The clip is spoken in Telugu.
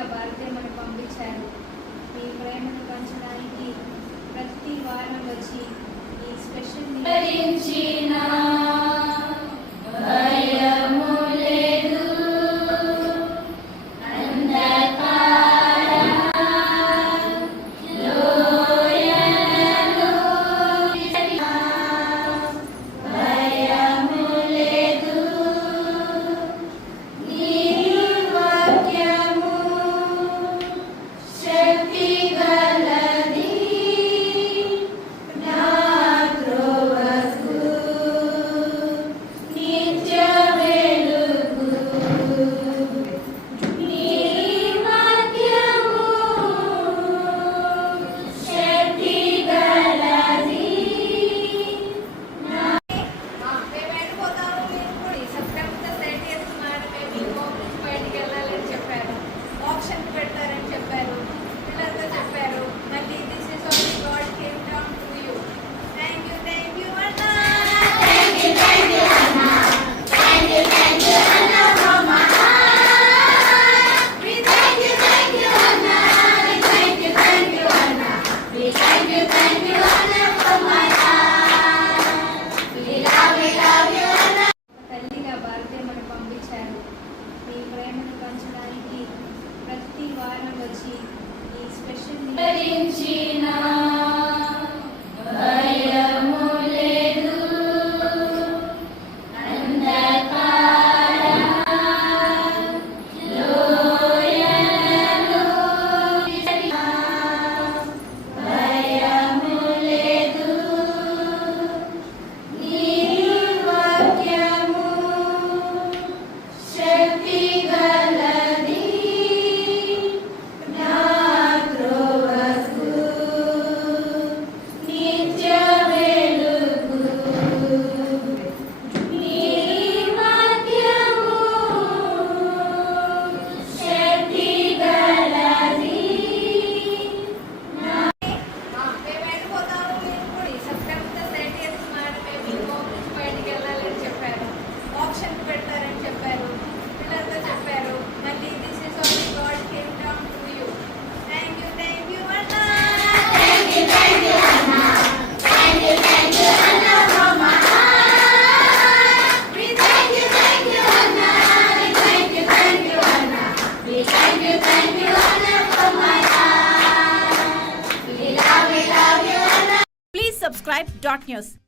ఆ భారతీయమని పంపించారు. మీ ప్రేమను పంచడానికి ప్రతి వారం వచ్చి ఈ special Bye, Namaji. Special. dot news.